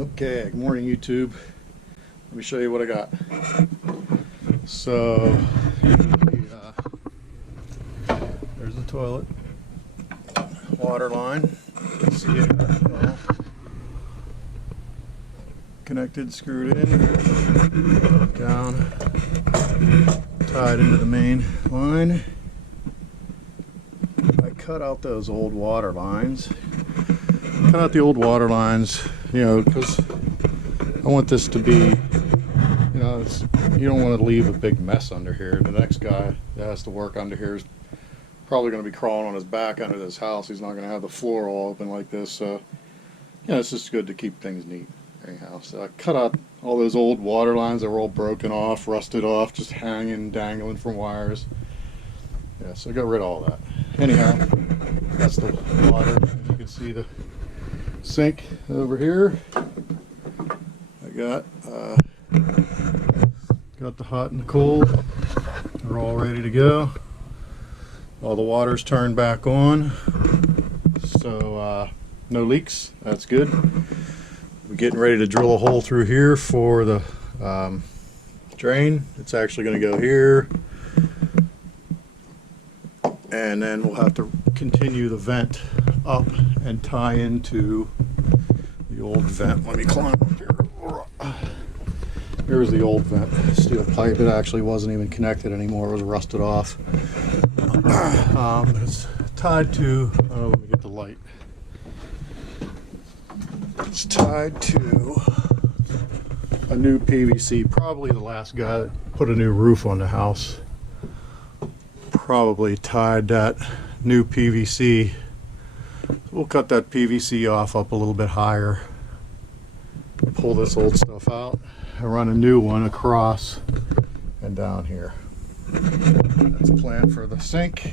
Okay, good morning YouTube. Let me show you what I got. So, there's the toilet. Water line. You can see it all connected, screwed in, down, tied into the main line. I cut out those old water lines. Cut out the old water lines, because I want this to be, you don't want to leave a big mess under here. The next guy that has to work under here is probably going to be crawling on his back under this house. He's not going to have the floor all open like this. So, it's just good to keep things neat. Anyhow, so I cut out all those old water lines that were all broken off, rusted off, just hanging, dangling from wires. Yeah, so I got rid of all that. Anyhow, that's the water. As you can see, the sink over here. I got the hot and the cold. They're all ready to go. All the water's turned back on, so no leaks. That's good. We're getting ready to drill a hole through here for the drain. It's actually going to go here, and then we'll have to continue the vent up and tie into the old vent. Let me climb up here. Here's the old vent, steel pipe. It actually wasn't even connected anymore. It was rusted off. It's tied to, let me get the light. It's tied to a new PVC. Probably the last guy that put a new roof on the house probably tied that new PVC. We'll cut that PVC off up a little bit higher, pull this old stuff out, and run a new one across and down here. That's the plan for the sink.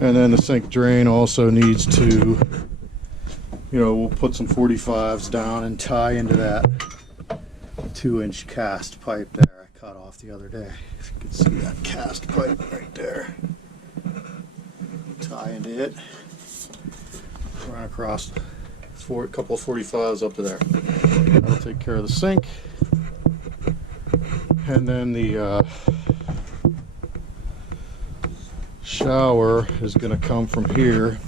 And then the sink drain also needs to, we'll put some 45s down and tie into that 2-inch cast pipe there I cut off the other day. If you can see that cast pipe right there. Tie into it. Run across a couple of 45s up to there. That'll take care of the sink. And then the shower is going to come from here.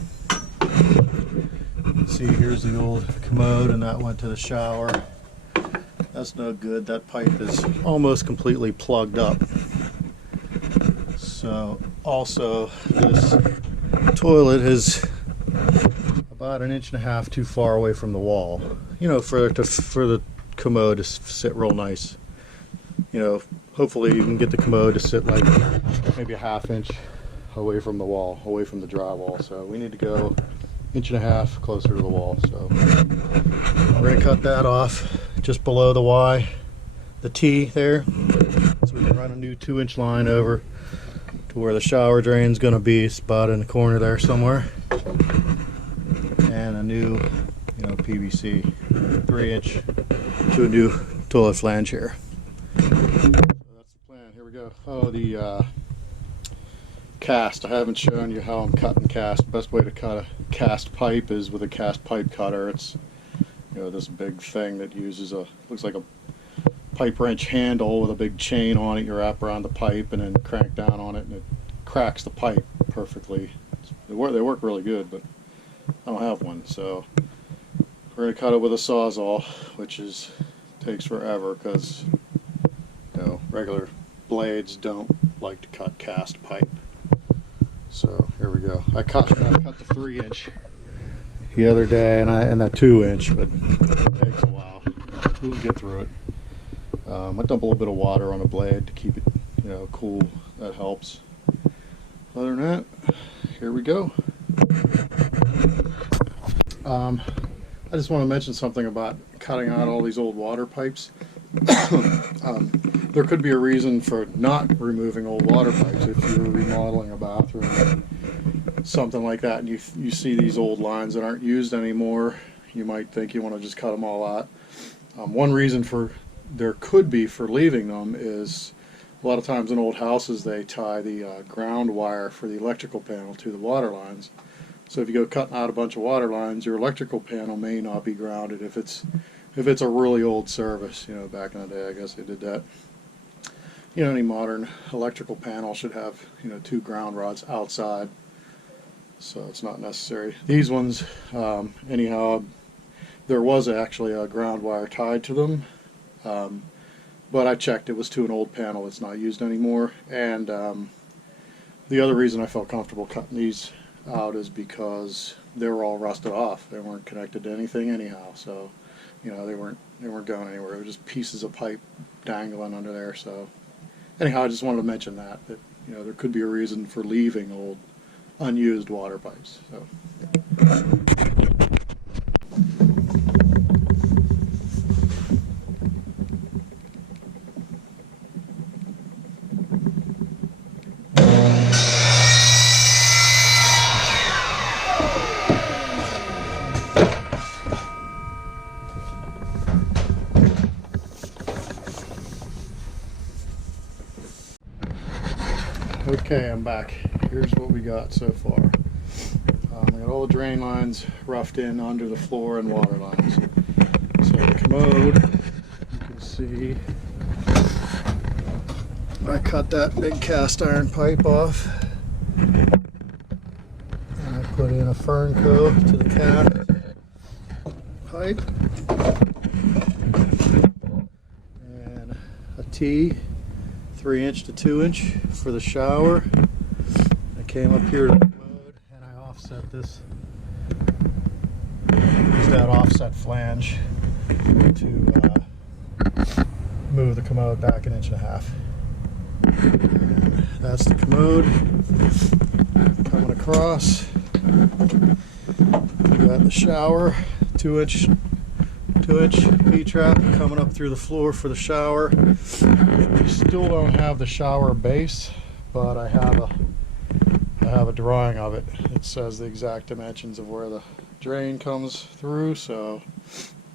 See, here's the old commode, and that went to the shower. That's no good. That pipe is almost completely plugged up. So, also, this toilet is about 1.5 inches too far away from the wall. For the commode to sit real nice. Hopefully you can get the commode to sit like maybe 1/2 inch away from the wall, away from the drywall. So we need to go 1.5 inches closer to the wall. So we're going to cut that off just below the Y, the T there, so we can run a new 2-inch line over to where the shower drain's going to be. It's about in the corner there somewhere, and a new PVC 3-inch to a new toilet flange here. So that's the plan. Here we go. Oh, the cast. I haven't shown you how I'm cutting cast. Best way to cut a cast pipe is with a cast pipe cutter. It's this big thing that uses looks like a pipe wrench handle with a big chain on it. You wrap around the pipe and then crank down on it, and it cracks the pipe perfectly. They work really good, but I don't have one, so we're going to cut it with a Sawzall, which takes forever because regular blades don't like to cut cast pipe. So here we go. I cut the 3-inch the other day, and that 2-inch, but it takes a while. We'll get through it. I dump a little bit of water on the blade to keep it, cool. That helps. Other than that, here we go. I just want to mention something about cutting out all these old water pipes. There could be a reason for not removing old water pipes if you're remodeling a bathroom, something like that, and you see these old lines that aren't used anymore. You might think you want to just cut them all out. One reason there could be for leaving them is a lot of times in old houses they tie the ground wire for the electrical panel to the water lines. So if you go cutting out a bunch of water lines, your electrical panel may not be grounded if it's if it's a really old service, you know, back in the day, I guess they did that. You know, any modern electrical panel should have, you know, 2 ground rods outside, so it's not necessary. These ones, anyhow, there was actually a ground wire tied to them, but I checked, it was to an old panel that's not used anymore. And the other reason I felt comfortable cutting these out is because they were all rusted off. They weren't connected to anything anyhow, so you know, they weren't going anywhere. They were just pieces of pipe dangling under there. So anyhow, I just wanted to mention that you know, there could be a reason for leaving old unused water pipes. So okay, I'm back. Here's what we got so far. We got all the drain lines roughed in under the floor and water lines. So the commode, you can see, I cut that big cast iron pipe off, and I put in a Fernco to the cap pipe, and a T 3" to 2" for the shower. I came up here to the commode and I offset this. Use that offset flange to move the commode back 1.5 inches. And that's the commode coming across. We got the shower, 2" P-trap coming up through the floor for the shower. We still don't have the shower base, but I have a drawing of it. It says the exact dimensions of where the drain comes through, so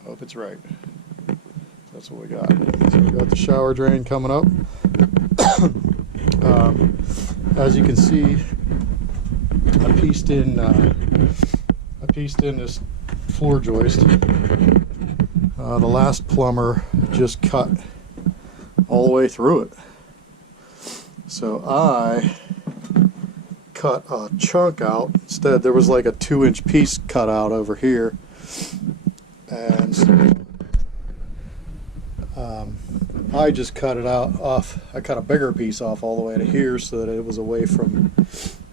I hope it's right. That's what we got. So we got the shower drain coming up. As you can see, I pieced in this floor joist. The last plumber just cut all the way through it. So I cut a chunk out. Instead, there was like a 2" piece cut out over here. And so I just cut it out off. I cut a bigger piece off all the way to here so that it was away from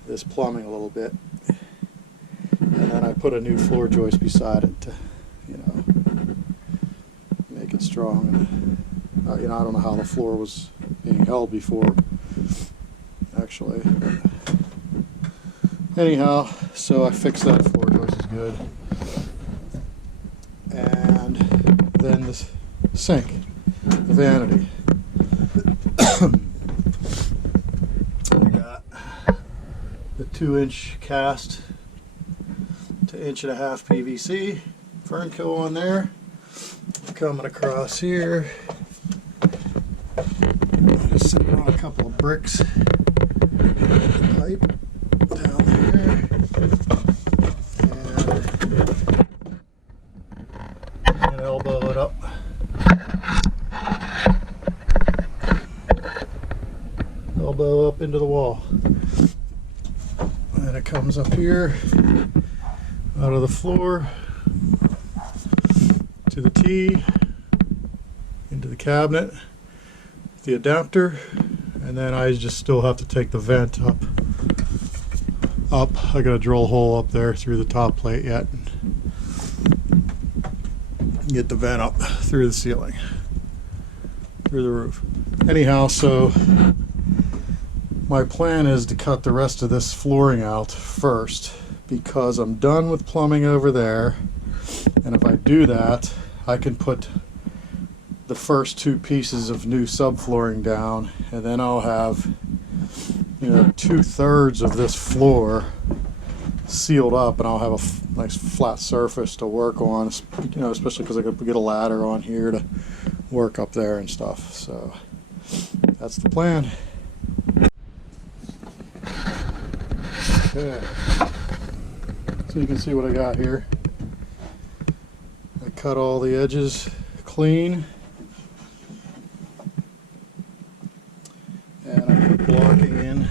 this plumbing a little bit. And then I put a new floor joist beside it to, you know, make it strong. And, you know, I don't know how the floor was being held before, actually. But anyhow, so I fixed that floor joist is good. And then the sink, the vanity. We got the 2" cast to 1.5" PVC Fernco on there. Coming across here, just sitting on a couple of bricks. Pipe down there, and elbow it up. Elbow up into the wall. And it comes up here out of the floor to the T, into the cabinet, the adapter, and then I just still have to take the vent up. I got to drill a hole up there through the top plate yet. Get the vent up through the ceiling, through the roof. Anyhow, so my plan is to cut the rest of this flooring out first because I'm done with plumbing over there, and if I do that, I can put the first 2 pieces of new subflooring down, and then I'll have, you know, 2/3 of this floor sealed up, and I'll have a nice flat surface to work on, you know, especially because I could get a ladder on here to work up there and stuff. So that's the plan. Okay, so you can see what I got here. I cut all the edges clean. And I put blocking in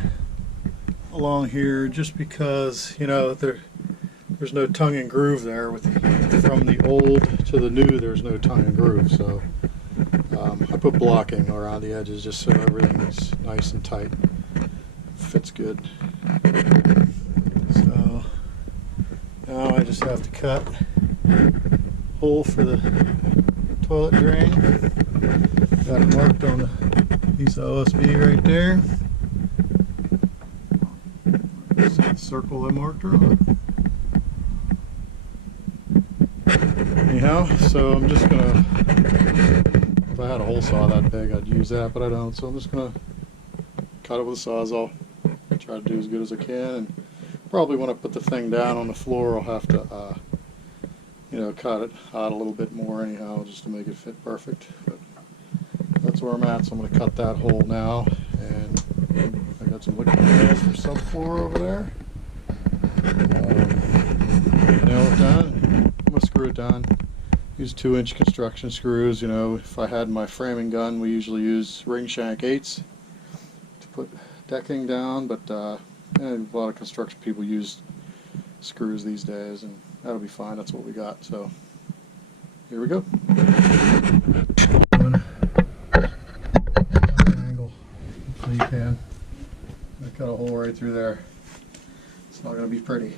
along here just because, you know, there's no tongue and groove there. From the old to the new, there's no tongue and groove. So I put blocking around the edges just so everything is nice and tight. Fits good. So now I just have to cut a hole for the toilet drain. Got it marked on a piece of OSB right there. See the circle I marked her on. Anyhow, so I'm just gonna, if I had a hole saw that big, I'd use that, but I don't. So I'm just gonna cut it with a Sawzall. Try to do as good as I can, and probably when I put the thing down on the floor, I'll have to, you know, cut it out a little bit more anyhow, just to make it fit perfect. But that's where I'm at, so I'm going to cut that hole now, and I got some liquid nails for subfloor over there. Nail it down. I'm going to screw it down. Use 2-inch construction screws. You know, if I had my framing gun, we usually use ring shank 8s to put decking down, but a lot of construction people use screws these days, and that'll be fine. That's what we got. So here we go. Angle so you can. I cut a hole right through there. It's not going to be pretty.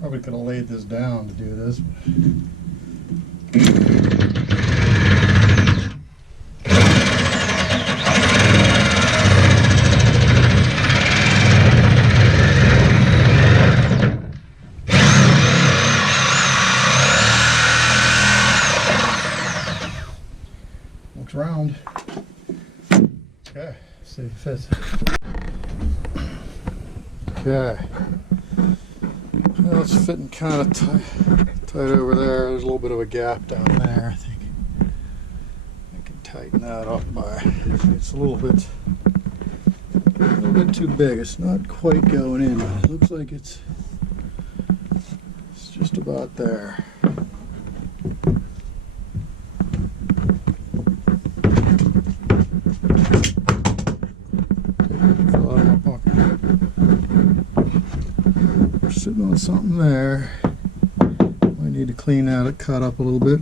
Probably could have laid this down to do this. Looks round. Okay, see if it fits. Okay. Well, it's fitting kind of tight over there. There's a little bit of a gap down there. I think I can tighten that up by. It's a little bit too big. It's not quite going in. It looks like it's just about there. Sitting on something there. I need to clean that cut up a little bit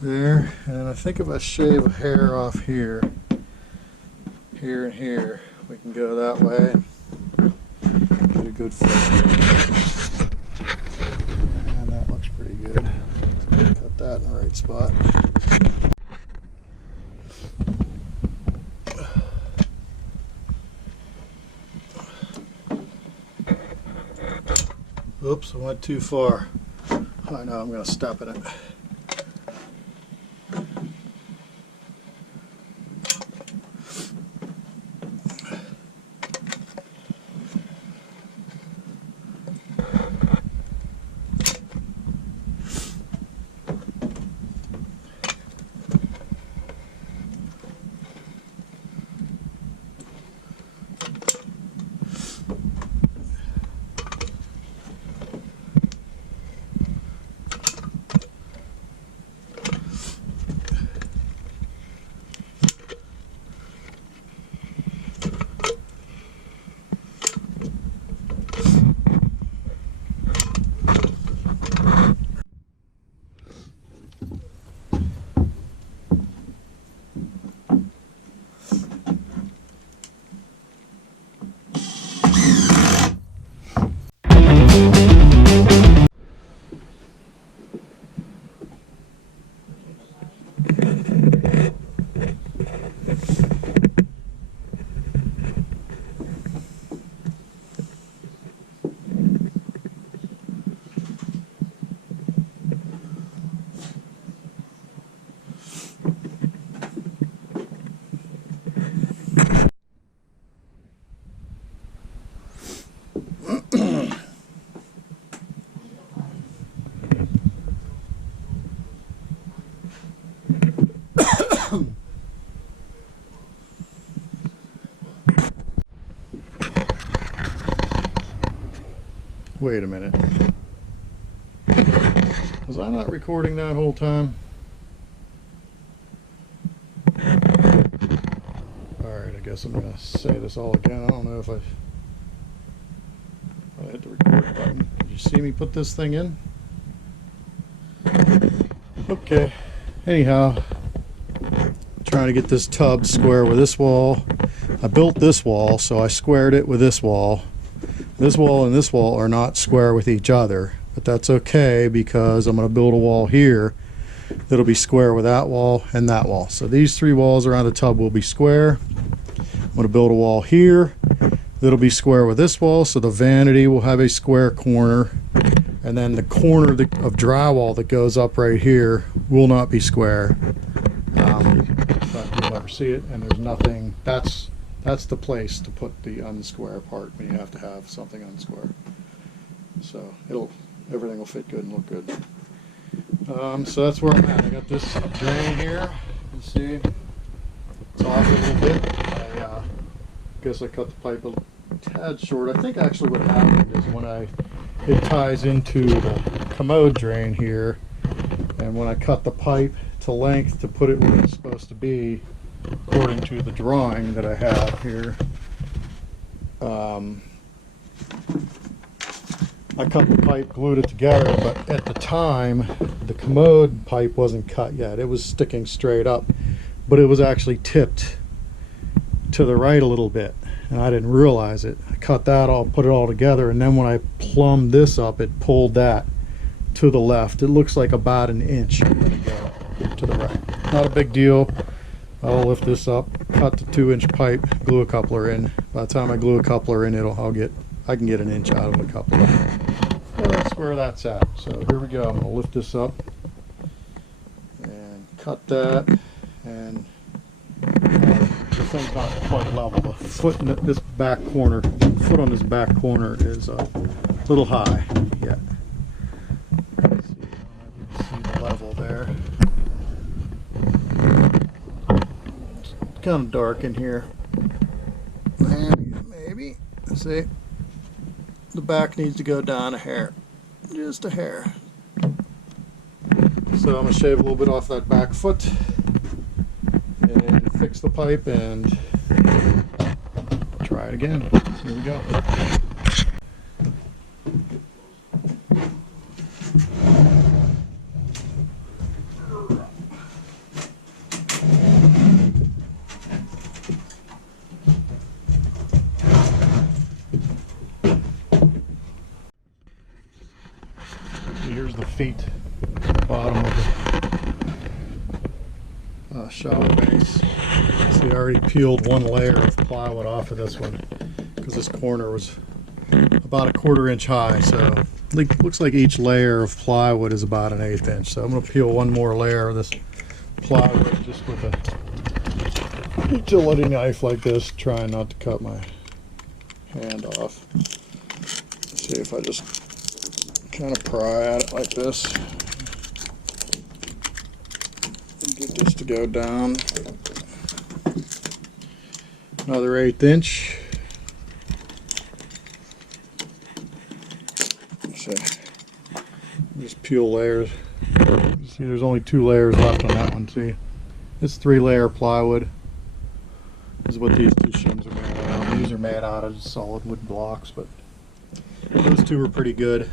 there, and I think if I shave a hair off here, here and here, we can go that way and get a good fit. And that looks pretty good. So cut that in the right spot. Oops, I went too far. I know I'm going to step in it. Wait a minute. Was I not recording that whole time? Alright, I guess I'm going to say this all again. I don't know if I hit the record button. Did you see me put this thing in? Okay. Anyhow, trying to get this tub square with this wall. I built this wall, so I squared it with this wall. This wall and this wall are not square with each other, but that's okay because I'm going to build a wall here that'll be square with that wall and that wall. So these three walls around the tub will be square. I'm going to build a wall here that'll be square with this wall, so the vanity will have a square corner, and then the corner of drywall that goes up right here will not be square. But you'll never see it, and there's nothing. That's the place to put the unsquare part when you have to have something unsquare. So everything will fit good and look good. So that's where I'm at. I got this drain here. You see, it's off a little bit. I guess I cut the pipe a tad short. I think actually what happened is it ties into the commode drain here, and when I cut the pipe to length to put it where it's supposed to be, according to the drawing that I have here, I cut the pipe, glued it together, but at the time the commode pipe wasn't cut yet. It was sticking straight up, but it was actually tipped to the right a little bit, and I didn't realize it. I cut that all, put it all together, and then when I plumbed this up, it pulled that to the left. It looks like about an inch. Let it go to the right. Not a big deal. I'll lift this up, cut the 2-inch pipe, glue a coupler in. By the time I glue a coupler in, I can get an inch out of a coupler. So that's where that's at. So here we go. I'm going to lift this up and cut that, and the thing's not quite level. The foot in this back corner, foot on this back corner is a little high yet. Let's see, I don't know if you can see the level there. Kind of dark in here, and maybe see the back needs to go down a hair, just a hair. So I'm going to shave a little bit off that back foot and fix the pipe and try it again. Here we go. Here's the feet, bottom of the shower base. See, I already peeled one layer of plywood off of this one because this corner was about a 1/4 inch high. So it looks like each layer of plywood is about an 1/8 inch. So I'm going to peel one more layer of this plywood just with a utility knife like this, trying not to cut my hand off. See if I just kind of pry at it like this. Get this to go down. Another 1/8 inch. So just peel layers. See, there's only 2 layers left on that one. See, this 3-layer plywood is what these 2 shims are made out of. These are made out of solid wood blocks, but those 2 are pretty good.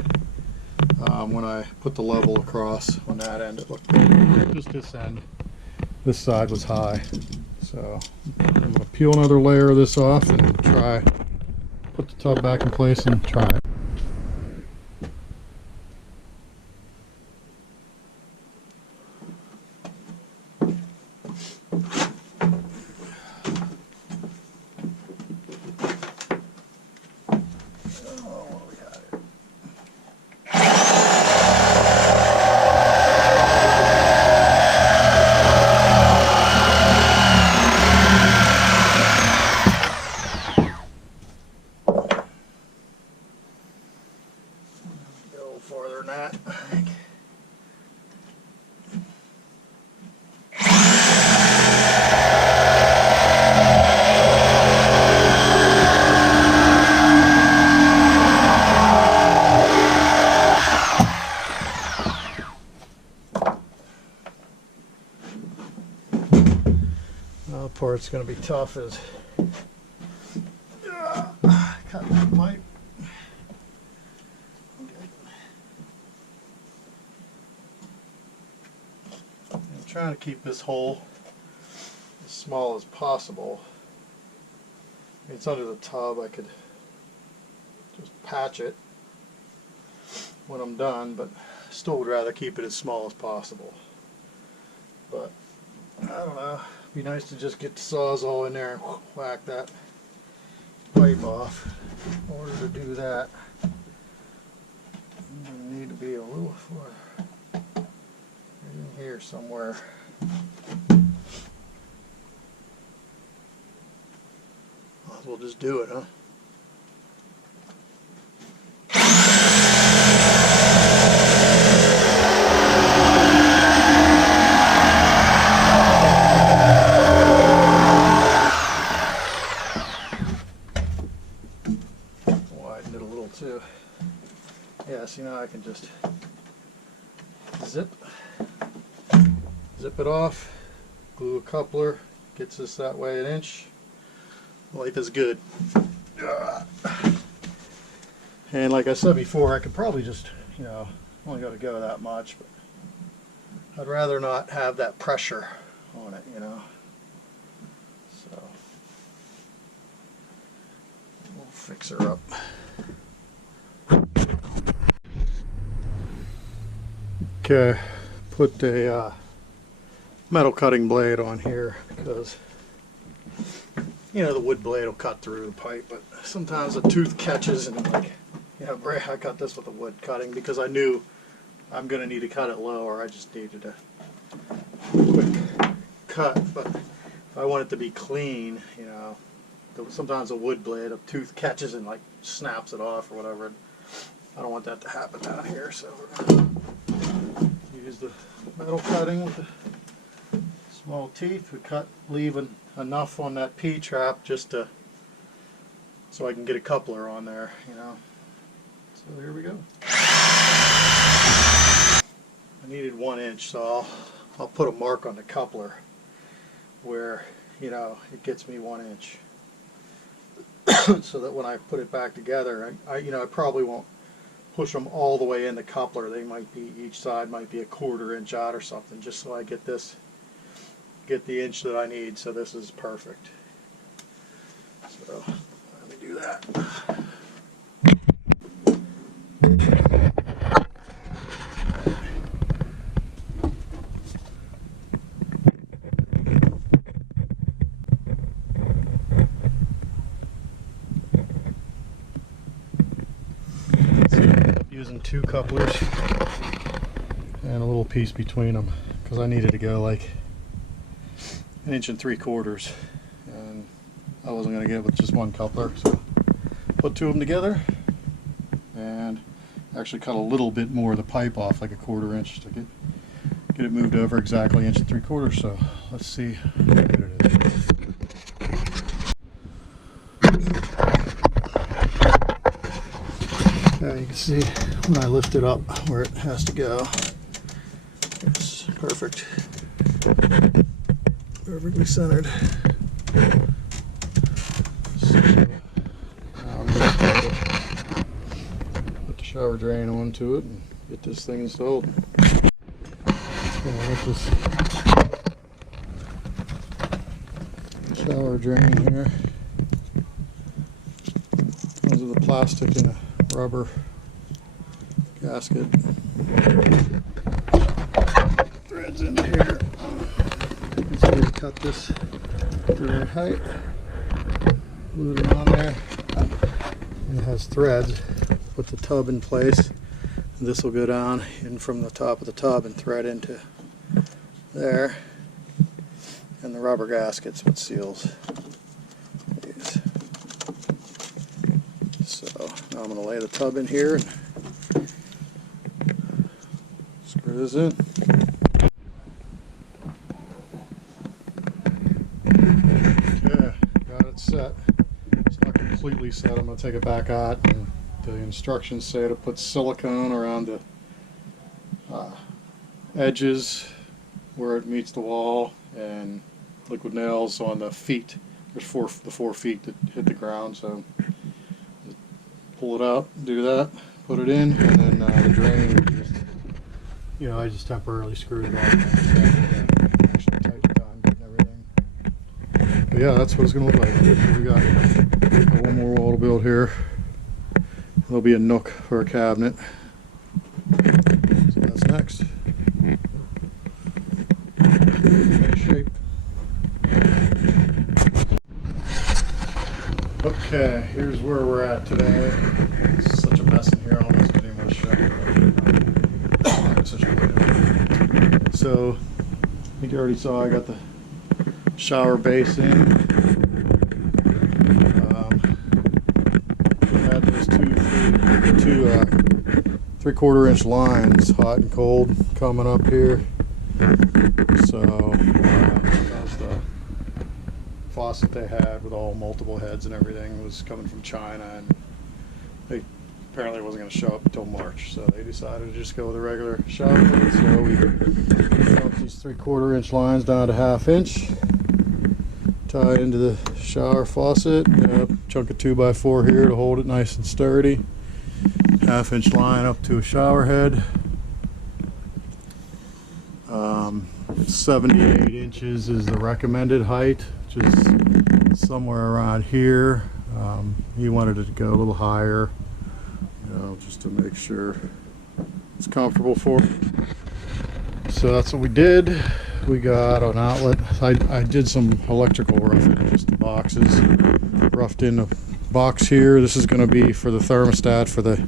When I put the level across on that end, it looked good. Just this end, this side was high. So I'm going to peel another layer of this off and put the tub back in place and try it. The part's going to be tough is cutting that pipe. I'm trying to keep this hole as small as possible. It's under the tub. I could just patch it when I'm done, but still would rather keep it as small as possible. But I don't know. It'd be nice to just get the Sawzall in there and whack that pipe off. In order to do that, I'm going to need to be a little further in here somewhere. Might as well just do it, huh? Widen it a little too. Yeah, see, now I can just zip it off, glue a coupler, gets us that way an inch. Life is good. And like I said before, I could probably just, only got to go that much, but I'd rather not have that pressure on it, So we'll fix her up. Okay, put a metal cutting blade on here because the wood blade will cut through the pipe, but sometimes the tooth catches and I cut this with a wood cutting because I knew I'm going to need to cut it lower. I just needed a quick cut, but if I want it to be clean, sometimes a wood blade, a tooth catches and snaps it off or whatever. I don't want that to happen down here, so we're going to use the metal cutting with the small teeth. We leave enough on that P-trap just so I can get a coupler on there, So here we go. I needed 1 inch, so I'll put a mark on the coupler where it gets me 1 inch, so that when I put it back together, I probably won't push them all the way in the coupler. They might be, each side might be a 1/4 inch out or something, just so I get the inch that I need. So this is perfect. So let me do that. Using 2 couplers and a little piece between them because I needed to go like 1 3/4 inches, and I wasn't going to get it with just 1 coupler, so put 2 of them together and actually cut a little bit more of the pipe off, like a 1/4 inch, to get it moved over exactly 1 3/4 inches. So let's see how good it is. You can see when I lift it up where it has to go. It's perfect. Perfectly centered. So now I'm going to put the shower drain onto it and get this thing installed. With this shower drain here. Those are the plastic and a rubber gasket. Threads in here. So we cut this to the right height. Glue it on there. And it has threads. Put the tub in place. And this will go down in from the top of the tub and thread into there. And the rubber gasket's what seals these. So now I'm going to lay the tub in here and screw this in. Okay, got it set. It's not completely set. I'm going to take it back out, and the instructions say to put silicone around the edges where it meets the wall, and liquid nails on the feet. There's the 4 feet that hit the ground, so just pull it out, do that, put it in, and then the drain, just, I just temporarily screwed it off. Actually tightened it on and everything. But yeah, that's what it's going to look like. We got one more wall to build here. There'll be a nook for a cabinet. So that's next. Good shape. Okay, here's where we're at today. It's such a mess in here, I almost didn't even want to show you. Such a video. So, I think you already saw I got the shower basin. We had those two 3/4 inch lines, hot and cold, coming up here. So that was the faucet they had with all multiple heads and everything. It was coming from China, and they apparently wasn't going to show up until March, so they decided to just go with a regular shower head. So we dumped these 3/4 inch lines down to 1/2 inch, tie it into the shower faucet, chunk of 2x4 here to hold it nice and sturdy, 1/2 inch line up to a shower head. 78 inches is the recommended height, which is somewhere around here. He wanted it to go a little higher, just to make sure it's comfortable for him. So that's what we did. We got an outlet. I did some electrical roughing, just the boxes. Roughed in a box here. This is going to be for the thermostat for the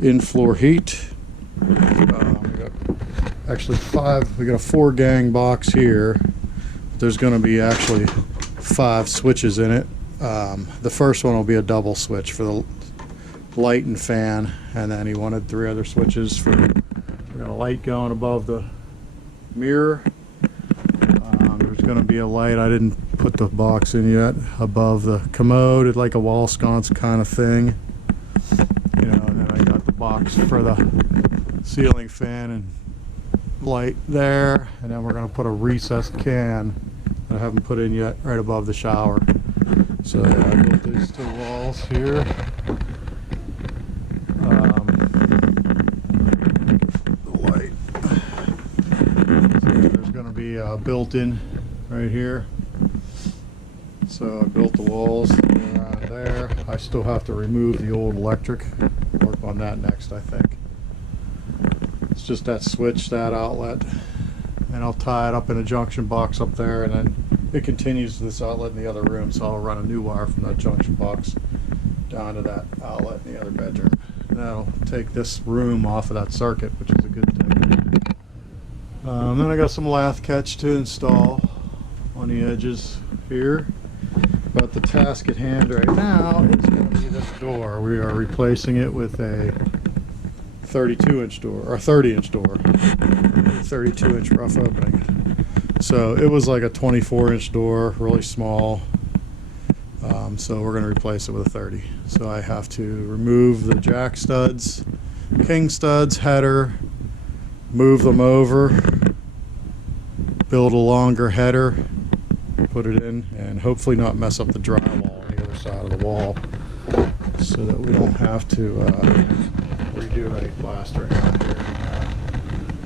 in-floor heat. We got actually we got a 4-gang box here. There's going to be actually 5 switches in it. The first one will be a double switch for the light and fan, and then he wanted 3 other switches for, we got a light going above the mirror. There's going to be a light, I didn't put the box in yet, above the commode. It's like a wall sconce kind of thing. And then I got the box for the ceiling fan and light there, and then we're going to put a recessed can that I haven't put in yet right above the shower. So I built these 2 walls here. The light. So there's going to be a built-in right here. So I built the walls around there. I still have to remove the old electric. Work on that next, I think. It's just that switch, that outlet, and I'll tie it up in a junction box up there, and then it continues to this outlet in the other room, so I'll run a new wire from that junction box down to that outlet in the other bedroom. And that'll take this room off of that circuit, which is a good thing. Then I got some lath catch to install on the edges here. But the task at hand right now is going to be this door. We are replacing it with a 32-inch door, or 30-inch door, 32-inch rough opening. So it was like a 24-inch door, really small. So we're going to replace it with a 30. So I have to remove the jack studs, king studs, header, move them over, build a longer header, put it in, and hopefully not mess up the drywall on the other side of the wall, so that we don't have to redo any plastering out here.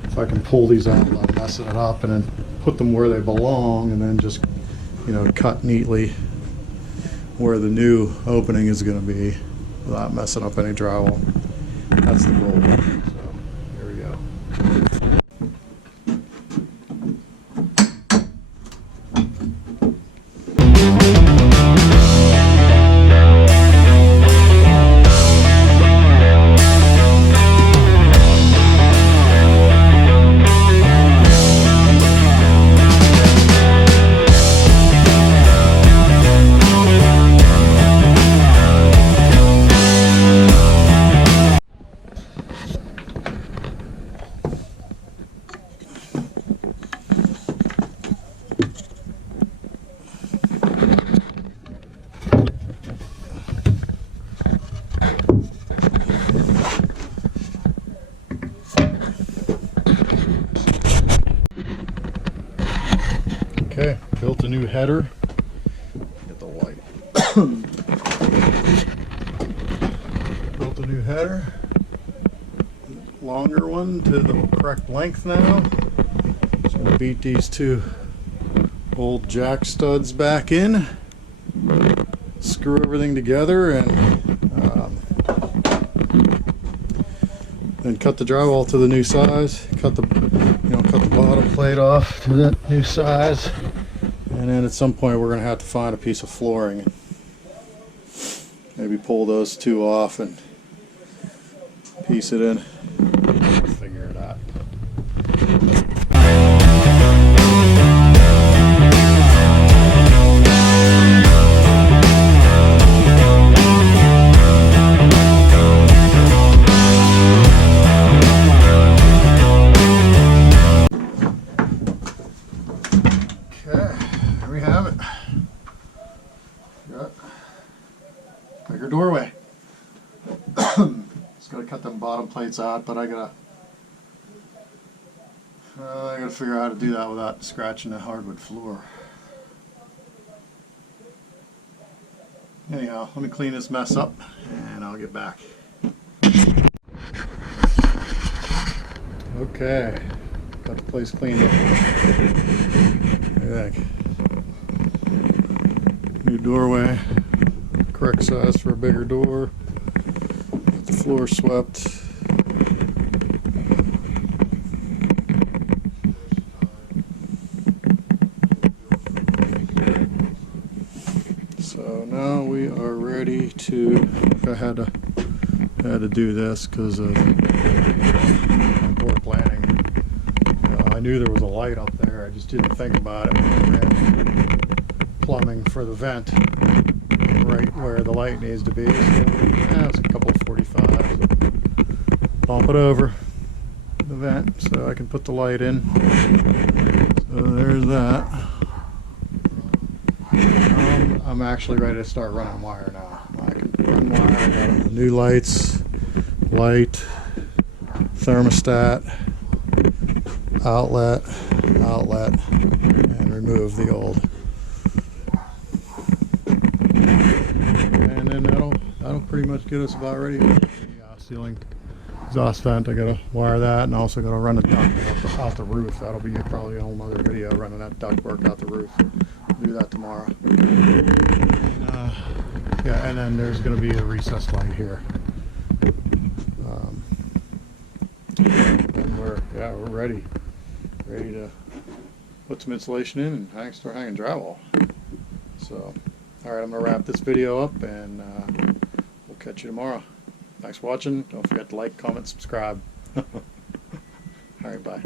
If I can pull these out without messing it up, and then put them where they belong, and then just cut neatly where the new opening is going to be without messing up any drywall. That's the goal. So here we go. the new header. Get the light. Built a new header. Longer one to the correct length now. Just gonna beat these two old jack studs back in. Screw everything together and then cut the drywall to the new size. Cut the bottom plate off to that new size. And then at some point we're gonna have to find a piece of flooring and maybe pull those two off and piece it in. Figure it out. There we have it. Got bigger doorway. Just gotta cut them bottom plates out, but I gotta figure out how to do that without scratching the hardwood floor. Anyhow, let me clean this mess up and I'll get back. Okay, got the place cleaned up. What do you think? New doorway, correct size for a bigger door. Got the floor swept. So now we are ready to. I had to do this because of poor planning. I knew there was a light up there. I just didn't think about it when I ran plumbing for the vent right where the light needs to be. So, it's a couple 45. Bump it over the vent so I can put the light in. So there's that. I'm actually ready to start running wire now. I can run wire. I got the new lights, light, thermostat, outlet, and remove the old. And then that'll pretty much get us about ready. The ceiling exhaust vent, I gotta wire that, and also gotta run a duct out the roof. That'll be probably a whole other video running that duct work out the roof. I'll do that tomorrow. Yeah, and then there's gonna be a recessed light here. And we're ready to put some insulation in and start hanging drywall. So, all right, I'm gonna wrap this video up, and we'll catch you tomorrow. Thanks for watching. Don't forget to like, comment, subscribe. All right, bye.